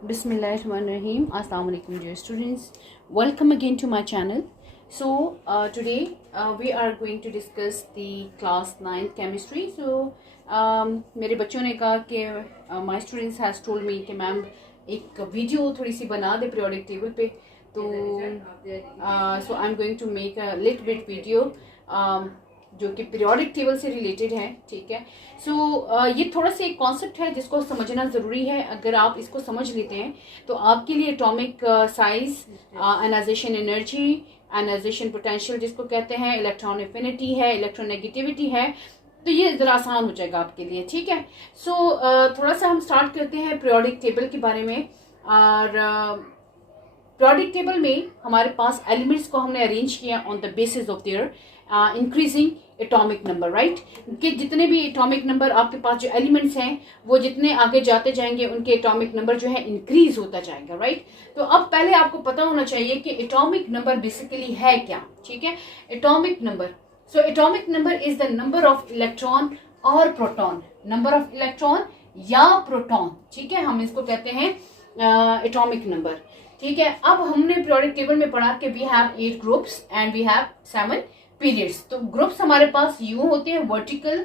Bismillahirrahmanirrahim. Assalamu alaikum dear students. Welcome again to my channel. So today we are going to discuss the class 9th chemistry. So मेरे बच्चों ने कहा कि my students has told me कि ma'am एक video थोड़ी सी बना दे periodic table पे, तो so I'm going to make a little bit video जो कि पीरियोडिक टेबल से रिलेटेड है. ठीक है. सो ये थोड़ा सा एक कॉन्सेप्ट है जिसको समझना ज़रूरी है. अगर आप इसको समझ लेते हैं तो आपके लिए atomic size, ionisation energy, ionisation potential जिसको कहते हैं, इलेक्ट्रॉन एफिनिटी है, इलेक्ट्रॉन नेगेटिविटी है, तो ये ज़रा आसान हो जाएगा आपके लिए. ठीक है. सो थोड़ा सा हम स्टार्ट करते हैं पीरियोडिक टेबल के बारे में. और पीरियोडिक टेबल में हमारे पास एलिमेंट्स को हमने अरेंज किया on the basis of their increasing atomic number, right. कि जितने भी एटॉमिक नंबर आपके पास जो एलिमेंट्स हैं वो जितने आगे जाते जाएंगे उनके एटॉमिक नंबर जो है इंक्रीज होता जाएगा, राइट. तो अब पहले आपको पता होना चाहिए कि एटॉमिक नंबर बेसिकली है क्या. ठीक है. Atomic number, so atomic number is the number of electron और प्रोटॉन, नंबर ऑफ इलेक्ट्रॉन या प्रोटॉन. ठीक है. हम इसको कहते हैं एटॉमिक नंबर. ठीक है. अब हमने पीरियोडिक टेबल में पढ़ा कि we have 8 groups and we have 7 periods. तो ग्रुप्स हमारे पास यूं होते हैं वर्टिकल.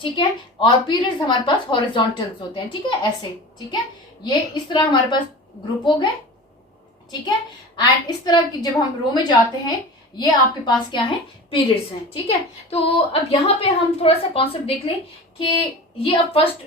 ठीक है. और पीरियड्स हमारे पास हॉरिजॉन्टल्स होते हैं. ठीक है. ऐसे. ठीक है. ये इस तरह हमारे पास ग्रुप हो गए. ठीक है. एंड इस तरह की जब हम रो में जाते हैं ये आपके पास क्या है, पीरियड्स हैं. ठीक है. तो अब यहाँ पे हम थोड़ा सा कॉन्सेप्ट देख लें कि ये अब फर्स्ट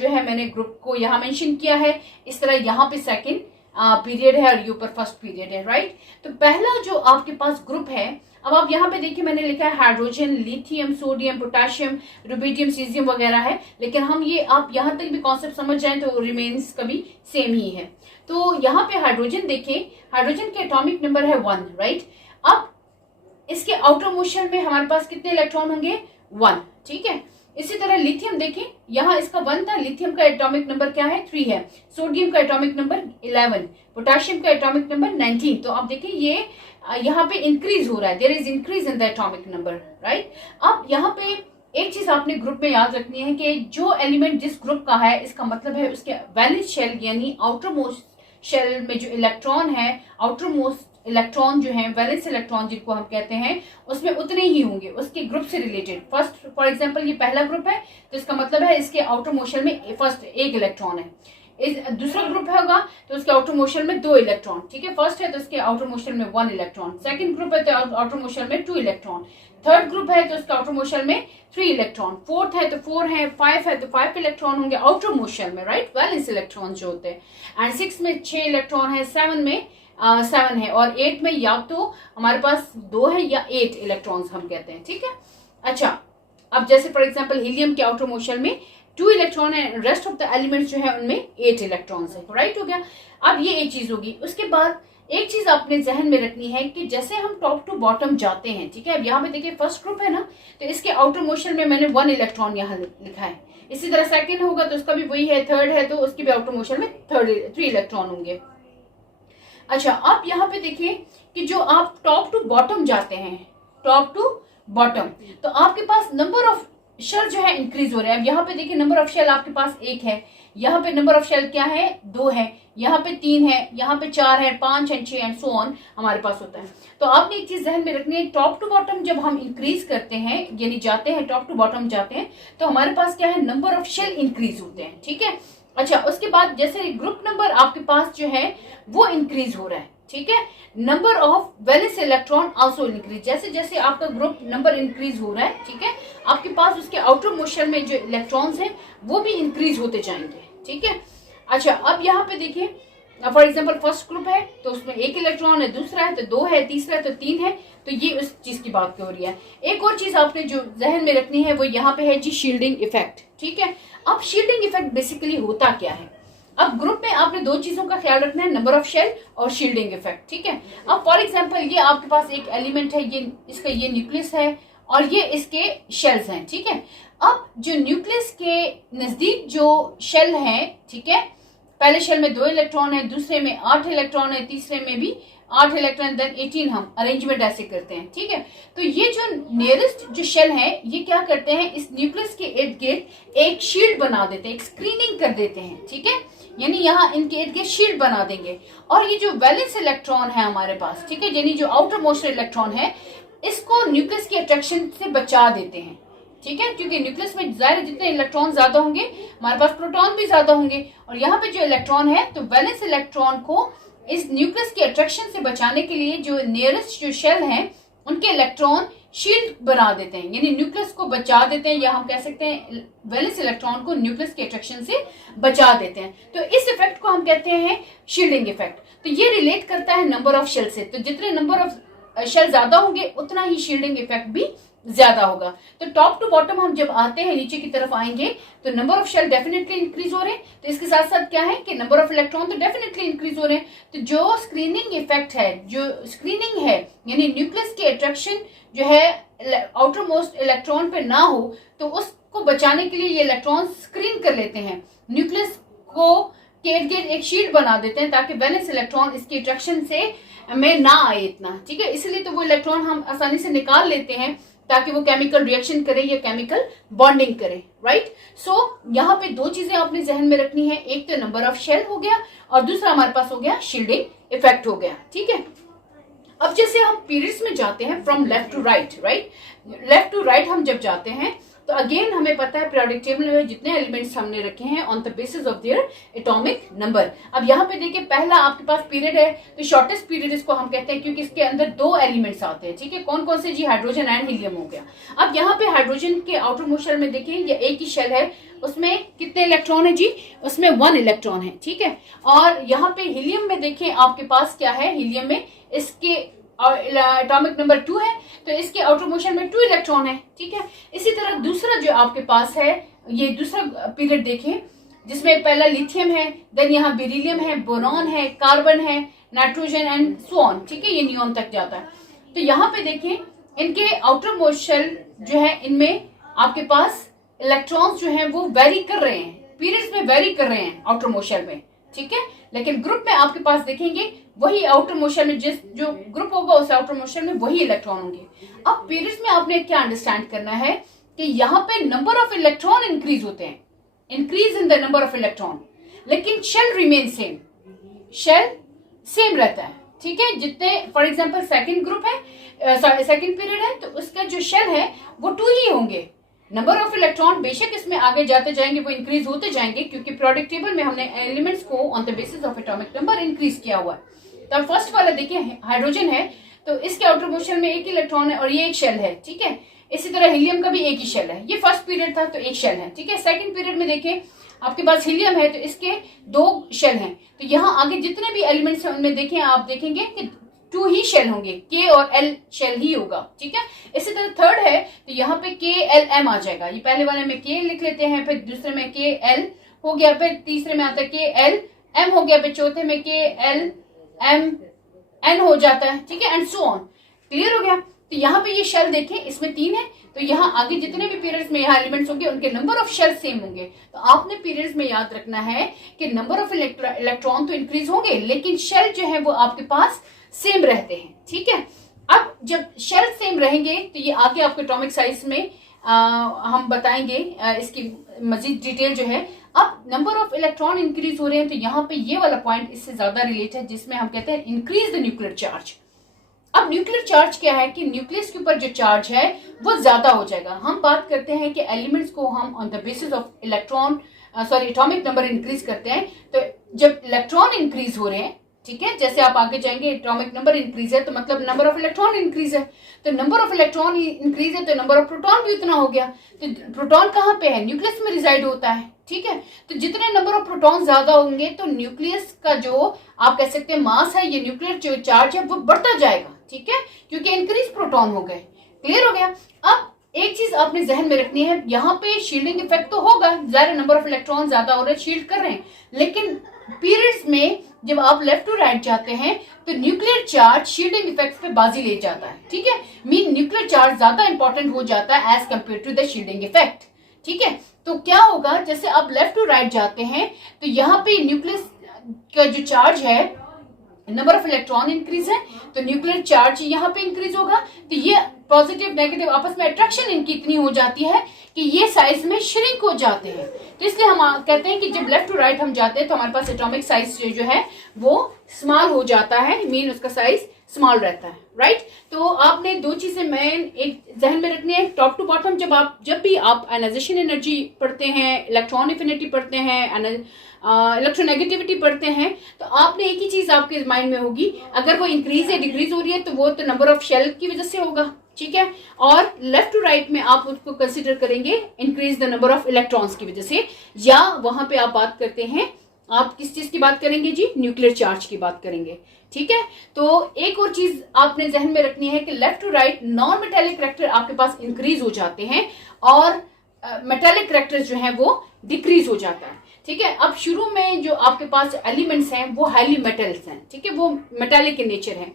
जो है मैंने ग्रुप को यहाँ मेंशन किया है. इस तरह यहाँ पे सेकंड पीरियड है और ये ऊपर फर्स्ट पीरियड है, राइट. तो पहला जो आपके पास ग्रुप है, अब आप यहाँ पे देखिए मैंने लिखा है hydrogen, lithium, sodium, potassium, rubidium, caesium वगैरह है. लेकिन हम ये आप यहाँ तक भी कॉन्सेप्ट समझ जाएं तो रिमेन्स कभी सेम ही है. तो यहाँ पे हाइड्रोजन देखें, हाइड्रोजन के एटॉमिक नंबर है 1, राइट. अब इसके आउटर मोशन में हमारे पास कितने इलेक्ट्रॉन होंगे, 1. ठीक है. इसी तरह लिथियम देखें, यहाँ इसका 1 था. लिथियम का एटॉमिक नंबर क्या है, 3 है. सोडियम का एटॉमिक नंबर 11, पोटेशियम का एटॉमिक नंबर 19. तो आप देखिए ये यहाँ पे इंक्रीज हो रहा है, there is increase in the atomic number, right. अब यहाँ पे एक चीज आपने ग्रुप में याद रखनी है कि जो एलिमेंट जिस ग्रुप का है इसका मतलब है उसके वैलेंस शेल यानी आउटर मोस्ट शेल में जो इलेक्ट्रॉन है, आउटर मोस्ट इलेक्ट्रॉन जो है, वैलेंस इलेक्ट्रॉन जिनको हम कहते हैं, उसमें उतने ही होंगे उसके ग्रुप से रिलेटेड. फर्स्ट फॉर एग्जांपल ये पहला ग्रुप है तो इसका मतलब है इसके आउटर मोशन में फर्स्ट 1 इलेक्ट्रॉन है. इस दूसरा ग्रुप होगा तो उसके आउटर मोशन में 2 इलेक्ट्रॉन. ठीक है. फर्स्ट है तो उसके आउटर मोशन में 1 इलेक्ट्रॉन. सेकंड ग्रुप है तो आउटर मोशन में 2 इलेक्ट्रॉन. थर्ड ग्रुप है तो उसका आउटर मोशन में 3 इलेक्ट्रॉन. फोर्थ है तो 4 है. 5 है तो 5 इलेक्ट्रॉन होंगे आउटर मोशन में, राइट, वैलेंस इलेक्ट्रॉन जो होते हैं. एंड 6 में 6 इलेक्ट्रॉन है. 7 में 7 है. और 8 में या तो हमारे पास 2 है या 8 इलेक्ट्रॉन्स हम कहते हैं. ठीक है. अच्छा, अब जैसे फॉर एग्जांपल हीलियम के आउटर मोशन में 2 इलेक्ट्रॉन है, रेस्ट ऑफ द एलिमेंट्स जो है उनमें 8 इलेक्ट्रॉन्स है, राइट हो गया. अब ये एक चीज होगी. उसके बाद एक चीज आपने जहन में रखनी है कि जैसे हम टॉप टू बॉटम जाते हैं, ठीक है, अब यहाँ पे देखिए फर्स्ट ग्रुप है ना, तो इसके आउटर मोशन में मैंने 1 इलेक्ट्रॉन यहाँ लिखा है. इसी तरह सेकंड होगा तो उसका भी वही है. थर्ड है तो उसके भी आउटर मोशन में 3 इलेक्ट्रॉन होंगे. अच्छा, आप यहाँ पे देखिए कि जो आप टॉप टू बॉटम जाते हैं, टॉप टू बॉटम, तो आपके पास नंबर ऑफ शेल जो है इंक्रीज हो रहा है. अब यहाँ पे देखिए नंबर ऑफ शेल आपके पास 1 है. यहाँ पे नंबर ऑफ शेल क्या है, 2 है. यहाँ पे 3 है. यहाँ पे 4 है, 5 है, 6 एंड सो ऑन हमारे पास होता है. तो आपने एक चीज जहन में रखनी है, टॉप टू बॉटम जब हम इंक्रीज करते हैं यानी जाते हैं टॉप टू बॉटम जाते हैं तो हमारे पास क्या है, नंबर ऑफ शेल इंक्रीज होते हैं. ठीक है. अच्छा, उसके बाद जैसे ग्रुप नंबर आपके पास जो है वो इंक्रीज हो रहा है. ठीक है. Number of valence electron also increase. जैसे जैसे आपका ग्रुप नंबर इंक्रीज हो रहा है, ठीक है, आपके पास उसके आउटर मोशन में जो इलेक्ट्रॉन्स हैं वो भी इंक्रीज होते जाएंगे. ठीक है. अच्छा, अब यहाँ पे देखिए फॉर एग्जांपल फर्स्ट ग्रुप है तो उसमें 1 इलेक्ट्रॉन है, दूसरा है तो 2 है, तीसरा है तो 3 है. तो ये उस चीज की बात हो रही है. एक और चीज आपने जो जहन में रखनी है वो यहाँ पे है जी शील्डिंग इफेक्ट. ठीक है. अब शील्डिंग इफेक्ट बेसिकली होता क्या है, अब ग्रुप में आपने 2 चीजों का ख्याल रखना है, नंबर ऑफ शेल और शील्डिंग इफेक्ट. ठीक है. अब फॉर एग्जांपल ये आपके पास एक एलिमेंट है, ये इसका ये न्यूक्लियस है और ये इसके शेल्स हैं. ठीक है. अब जो न्यूक्लियस के नजदीक जो शेल है, ठीक है, पहले शेल में 2 इलेक्ट्रॉन है, दूसरे में 8 इलेक्ट्रॉन है, तीसरे में भी 8 इलेक्ट्रॉन, देन 18 हम अरेंजमेंट ऐसे करते हैं, ठीक है। तो ये जो नियरेस्ट जो शेल है ये क्या करते हैं, इस न्यूक्लियस के इर्द गिर्द एक शील्ड बना देते हैं, एक स्क्रीनिंग कर देते हैं, ठीक है। यानी यहाँ इनके इर्द गिर्द शील्ड बना देंगे, और ये जो वैलेंस इलेक्ट्रॉन है हमारे पास, ठीक है, यानी जो आउटर मोस्ट इलेक्ट्रॉन है, इसको न्यूक्लियस की अट्रैक्शन से बचा देते हैं, ठीक है। क्योंकि न्यूक्लियस में जाहिर जितने इलेक्ट्रॉन ज्यादा होंगे हमारे पास प्रोटॉन भी ज्यादा होंगे, और यहाँ पे जो इलेक्ट्रॉन है तो वैलेंस इलेक्ट्रॉन को इस न्यूक्लियस की अट्रैक्शन से बचाने के लिए जो नियरेस्ट जो शेल है उनके इलेक्ट्रॉन शील्ड बना देते हैं, यानी न्यूक्लियस को बचा देते हैं, या हम कह सकते हैं वैलेंस इलेक्ट्रॉन को न्यूक्लियस की अट्रैक्शन से बचा देते हैं। तो इस इफेक्ट को हम कहते हैं शील्डिंग इफेक्ट। तो ये रिलेट करता है नंबर ऑफ शेल से, तो जितने नंबर ऑफ शेल ज्यादा होंगे उतना ही शील्डिंग इफेक्ट भी ज्यादा होगा। तो टॉप टू बॉटम हम जब आते हैं, नीचे की तरफ आएंगे, तो number of shell definitely increase हो रहे हैं, तो इसके साथ साथ क्या है कि नंबर ऑफ इलेक्ट्रॉन तो डेफिनेटली इंक्रीज हो रहे हैं। तो जो स्क्रीनिंग इफेक्ट है, जो स्क्रीनिंग है, यानी न्यूक्लियस की अट्रैक्शन जो है आउटर मोस्ट इलेक्ट्रॉन पे ना हो, तो उसको बचाने के लिए ये इलेक्ट्रॉन स्क्रीन कर लेते हैं, न्यूक्लियस को के इर्द गिर्द एक शील्ड बना देते हैं ताकि वैलेंस इलेक्ट्रॉन इसकी अट्रैक्शन से में ना आए इतना, ठीक है। इसलिए तो वो इलेक्ट्रॉन हम आसानी से निकाल लेते हैं ताकि वो केमिकल रिएक्शन करे या केमिकल बॉन्डिंग करे, राइट। सो यहाँ पे दो चीजें आपने जहन में रखनी है, एक तो नंबर ऑफ शेल हो गया और दूसरा हमारे पास हो गया शील्डिंग इफेक्ट हो गया, ठीक है। अब जैसे हम पीरियड्स में जाते हैं from left to right, right, left to right हम जब जाते हैं तो अगेन हमें पता है पीरियोडिक टेबल में जितने एलिमेंट्स हमने रखे हैं on the basis of their atomic number. अब यहाँ पे देखिए पहला आपके पास पीरियड है, तो शॉर्टेस्ट पीरियड इसको हम कहते हैं क्योंकि इसके अंदर दो एलिमेंट्स आते हैं, ठीक है। कौन कौन से जी, हाइड्रोजन एंड हीलियम हो गया। अब यहाँ पे हाइड्रोजन के आउटर मोस्ट शेल में देखिए ये एक ही शेल है, उसमें कितने इलेक्ट्रॉन है जी, उसमें 1 इलेक्ट्रॉन है, ठीक है। और यहाँ पे हीलियम में देखें आपके पास क्या है, हीलियम में इसके एटॉमिक नंबर 2 है, तो इसके आउटर मोशन में 2 इलेक्ट्रॉन है, ठीक है। इसी तरह दूसरा जो आपके पास है, ये दूसरा पीरियड देखें जिसमें पहला लिथियम है, देन यहाँ बेरिलियम है, बोरॉन है, कार्बन है, नाइट्रोजन एंड सो ऑन, ठीक है, ये नियॉन तक जाता है। तो यहाँ पे देखें इनके आउटर मोस्ट शेल जो है इनमें आपके पास इलेक्ट्रॉन्स जो है वो वेरी कर रहे हैं, पीरियड्स में वेरी कर रहे हैं आउटर मोस्ट शेल में, ठीक है। लेकिन ग्रुप में आपके पास देखेंगे वही आउटर मोशन में जिस जो ग्रुप होगा उस आउटर मोशन में वही इलेक्ट्रॉन होंगे। अब पीरियड्स में आपने क्या अंडरस्टैंड करना है कि यहाँ पे नंबर ऑफ इलेक्ट्रॉन इंक्रीज होते हैं, increase in the number of electron, लेकिन shell remain same, shell same रहता है, ठीक है। जितने फॉर एग्जांपल सेकंड ग्रुप है, सेकंड पीरियड है, तो उसका जो शेल है वो 2 ही होंगे। नंबर ऑफ इलेक्ट्रॉन बेशक इसमें आगे जाते जाएंगे, वो इंक्रीज होते जाएंगे क्योंकि पीरियोडिक टेबल में हमने एलिमेंट्स को on the basis of atomic number increase किया हुआ है। तो फर्स्ट वाला देखिए हाइड्रोजन है, तो इसके आउटर मोशन में एक इलेक्ट्रॉन है और ये एक शेल है, ठीक है। इसी तरह हीलियम का भी एक ही शेल है, ये फर्स्ट पीरियड था तो एक शेल है, ठीक है। सेकंड पीरियड में देखें आपके पास हीलियम है तो इसके 2 शेल हैं, तो यहाँ आगे जितने भी एलिमेंट्स हैं उनमें देखें आप देखेंगे कि 2 ही शेल होंगे, के और एल शेल ही होगा, ठीक है। इसी तरह थर्ड है तो यहाँ पे के एल एम आ जाएगा, ये पहले वाले में के लिख लेते हैं, फिर दूसरे में के एल हो गया, फिर तीसरे में आता है के एल एम हो गया, फिर चौथे में के एल एम एन हो जाता है, ठीक है, एंड सो ऑन। क्लियर हो गया। तो यहाँ पे ये शेल देखें इसमें 3 है, तो यहाँ आगे जितने भी पीरियड्स में यहाँ एलिमेंट्स होंगे उनके नंबर ऑफ शेल सेम होंगे। तो आपने पीरियड्स में याद रखना है कि नंबर ऑफ इलेक्ट्रॉन तो इंक्रीज होंगे लेकिन शेल जो है वो आपके पास सेम रहते हैं, ठीक है। अब जब शेल सेम रहेंगे तो ये आगे आपके एटॉमिक साइज में हम बताएंगे इसकी मजीद डिटेल जो है। अब नंबर ऑफ इलेक्ट्रॉन इंक्रीज हो रहे हैं तो यहाँ पे ये वाला पॉइंट इससे ज्यादा रिलेट है जिसमें हम कहते हैं इंक्रीज द न्यूक्लियर चार्ज। अब न्यूक्लियर चार्ज क्या है कि न्यूक्लियस के ऊपर जो चार्ज है वो ज्यादा हो जाएगा। हम बात करते हैं कि एलिमेंट्स को हम on the basis of electron atomic number increase करते हैं, तो जब इलेक्ट्रॉन इंक्रीज हो रहे हैं, ठीक है, जैसे आप आगे जाएंगे एटॉमिक नंबर इंक्रीज है तो मतलब नंबर ऑफ इलेक्ट्रॉन इंक्रीज है, तो नंबर ऑफ इलेक्ट्रॉन इंक्रीज है तो नंबर ऑफ प्रोटॉन भी उतना हो गया। तो प्रोटॉन कहाँ पे है, न्यूक्लियस में रिजाइड होता है, ठीक है। तो जितने नंबर ऑफ प्रोटॉन ज्यादा होंगे तो न्यूक्लियस का जो आप कह सकते हैं मास है, ये न्यूक्लियर जो चार्ज है वो बढ़ता जाएगा, ठीक है, क्योंकि इंक्रीज प्रोटॉन हो गए। क्लियर हो गया। अब एक चीज आपने जहन में रखनी है, यहाँ पे शील्डिंग इफेक्ट तो होगा, ज्यादा नंबर ऑफ इलेक्ट्रॉन ज्यादा हो रहे हैं, शील्ड कर रहे हैं, लेकिन पीरियड्स में जब आप लेफ्ट टू राइट जाते हैं तो न्यूक्लियर चार्ज शील्डिंग इफेक्ट्स पे बाजी ले जाता है, ठीक है। मीन न्यूक्लियर चार्ज ज्यादा इंपॉर्टेंट हो जाता है as compare to the shielding effect, ठीक है। तो क्या होगा, जैसे आप लेफ्ट टू राइट जाते हैं तो यहाँ पे न्यूक्लियस का जो चार्ज है नंबर ऑफ इलेक्ट्रॉन इंक्रीज है तो न्यूक्लियर चार्ज यहाँ पे इंक्रीज होगा, तो ये पॉजिटिव नेगेटिव आपस में अट्रैक्शन इनकी इतनी हो जाती है कि ये साइज में श्रिंक हो जाते हैं। तो इसलिए हम कहते हैं कि जब लेफ्ट टू राइट हम जाते हैं तो हमारे पास एटॉमिक साइज जो है वो स्मॉल हो जाता है, मीन उसका साइज स्मॉल रहता है, राइट। तो आपने दो चीजें मेन एक जहन में रखनी है, टॉप टू बॉटम। जब भी आप आयनाइजेशन एनर्जी पढ़ते हैं, इलेक्ट्रॉन एफिनिटी पढ़ते हैं, इलेक्ट्रोनेगेटिविटी पढ़ते हैं, तो आपने एक ही चीज आपके माइंड में होगी, अगर वो इंक्रीज या डिक्रीज हो रही है तो वो तो नंबर ऑफ शेल की वजह से होगा, ठीक है। और लेफ्ट टू राइट में आप उसको कंसिडर करेंगे increase the number of electrons की वजह से, या वहां पे आप बात करते हैं, आप किस चीज की बात करेंगे जी, न्यूक्लियर चार्ज की बात करेंगे, ठीक है। तो एक और चीज आपने जहन में रखनी है कि left to right non metallic character आपके पास इंक्रीज हो जाते हैं और मेटेलिक करैक्टर जो है वो डिक्रीज हो जाता है, ठीक है। अब शुरू में जो आपके पास एलिमेंट्स हैं वो हाईली मेटल्स हैं, ठीक है, वो मेटेलिक इन नेचर है।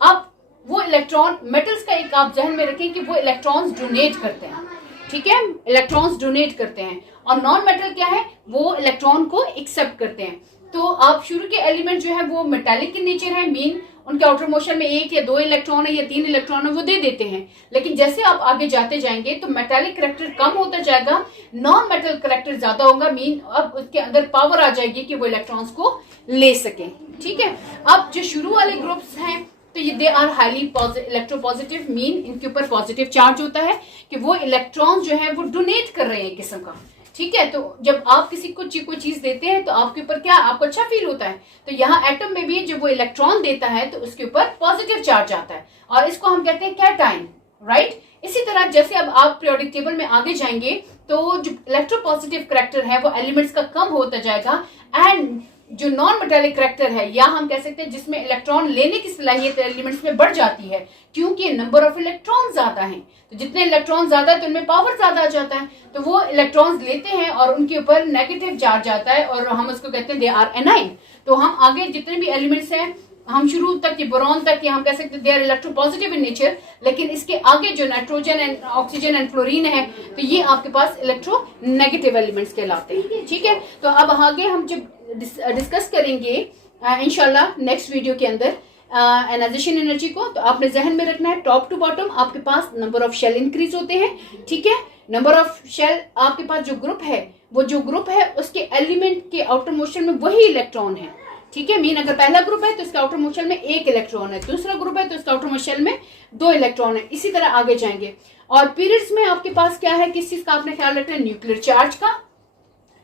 अब वो इलेक्ट्रॉन मेटल्स का एक आप जहन में रखें कि वो इलेक्ट्रॉन्स डोनेट करते हैं, ठीक है, इलेक्ट्रॉन्स डोनेट करते हैं, और नॉन मेटल क्या है, वो इलेक्ट्रॉन को एक्सेप्ट करते हैं। तो आप शुरू के एलिमेंट जो है वो मेटालिक इन नेचर है, मीन उनके आउटर मोशन में 1 या 2 इलेक्ट्रॉन है या 3 इलेक्ट्रॉन है वो दे देते हैं, लेकिन जैसे आप आगे जाते जाएंगे तो मेटालिक करैक्टर कम होता जाएगा, नॉन मेटल करैक्टर ज्यादा होगा, मीन अब उसके अंदर पावर आ जाएगी कि वो इलेक्ट्रॉन्स को ले सके, ठीक है। अब जो शुरू वाले ग्रुप्स हैं तो ये they are highly electropositive, mean इनके ऊपर पॉजिटिव चार्ज होता है कि वो इलेक्ट्रॉन जो है वो डोनेट कर रहे हैं किस्म का, ठीक है। तो जब आप किसी को कोई चीज देते हैं तो आपके ऊपर क्या, आपको अच्छा फील होता है। तो यहाँ एटम में भी जब वो इलेक्ट्रॉन देता है तो उसके ऊपर पॉजिटिव चार्ज आता है और इसको हम कहते हैं कैटाइन, राइट। इसी तरह जैसे अब आप पीरियोडिक टेबल में आगे जाएंगे तो जो इलेक्ट्रोपॉजिटिव करैक्टर है वो एलिमेंट्स का कम होता जाएगा, एंड जो नॉन मेटेलिक करैक्टर है, या हम कह सकते हैं जिसमें इलेक्ट्रॉन लेने की सलाहियत एलिमेंट्स में बढ़ जाती है, क्योंकि नंबर ऑफ इलेक्ट्रॉन ज्यादा हैं। तो जितने इलेक्ट्रॉन ज्यादा है तो उनमें पावर ज्यादा आ जाता है, तो वो इलेक्ट्रॉन्स लेते हैं और उनके ऊपर नेगेटिव चार्ज आता है और हम उसको कहते हैं दे आर एनाइन। तो हम आगे जितने भी एलिमेंट्स हैं, हम शुरू तक ये बोरॉन तक हम कह सकते हैं they are electropositive in nature, लेकिन इसके आगे जो nitrogen and oxygen and fluorine है तो ये आपके पास इलेक्ट्रो नेगेटिव एलिमेंट्स कहलाते हैं, ठीक है। तो अब आगे हम जब डिस्कस करेंगे इंशाल्लाह नेक्स्ट वीडियो के अंदर आयनाइजेशन एनर्जी को, तो आपने जहन में रखना है टॉप टू बॉटम आपके पास नंबर ऑफ शेल इंक्रीज होते हैं, ठीक है। नंबर ऑफ शेल आपके पास जो ग्रुप है, वो जो ग्रुप है उसके एलिमेंट के आउटर मोशन में वही इलेक्ट्रॉन है, ठीक है। मीन अगर पहला ग्रुप है तो इसके आउटर मोशन में 1 इलेक्ट्रॉन है, दूसरा ग्रुप है तो इसका आउटर मोशन में 2 इलेक्ट्रॉन है, इसी तरह आगे जाएंगे। और पीरियड्स में आपके पास क्या है, किस चीज का आपने ख्याल रखना है, न्यूक्लियर चार्ज का,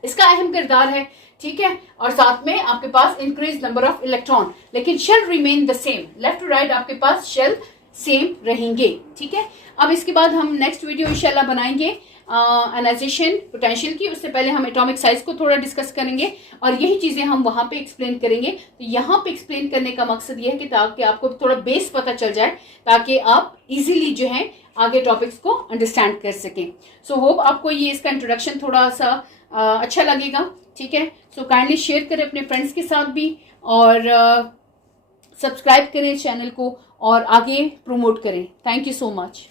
इसका अहम किरदार है, ठीक है। और साथ में आपके पास इंक्रीज नंबर ऑफ इलेक्ट्रॉन, लेकिन shell remain the same, left to right आपके पास शेल सेम रहेंगे, ठीक है। अब इसके बाद हम नेक्स्ट वीडियो इंशाल्लाह बनाएंगे आयनाइजेशन पोटेंशियल की, उससे पहले हम एटॉमिक साइज को थोड़ा डिस्कस करेंगे और यही चीजें हम वहां पे एक्सप्लेन करेंगे। तो यहाँ पे एक्सप्लेन करने का मकसद ये है कि ताकि आपको थोड़ा बेस पता चल जाए, ताकि आप इजीली जो है आगे टॉपिक्स को अंडरस्टैंड कर सकें। सो होप आपको ये इसका इंट्रोडक्शन थोड़ा सा अच्छा लगेगा, ठीक है। सो काइंडली शेयर करें अपने फ्रेंड्स के साथ भी और सब्सक्राइब करें चैनल को और आगे प्रमोट करें। Thank you so much.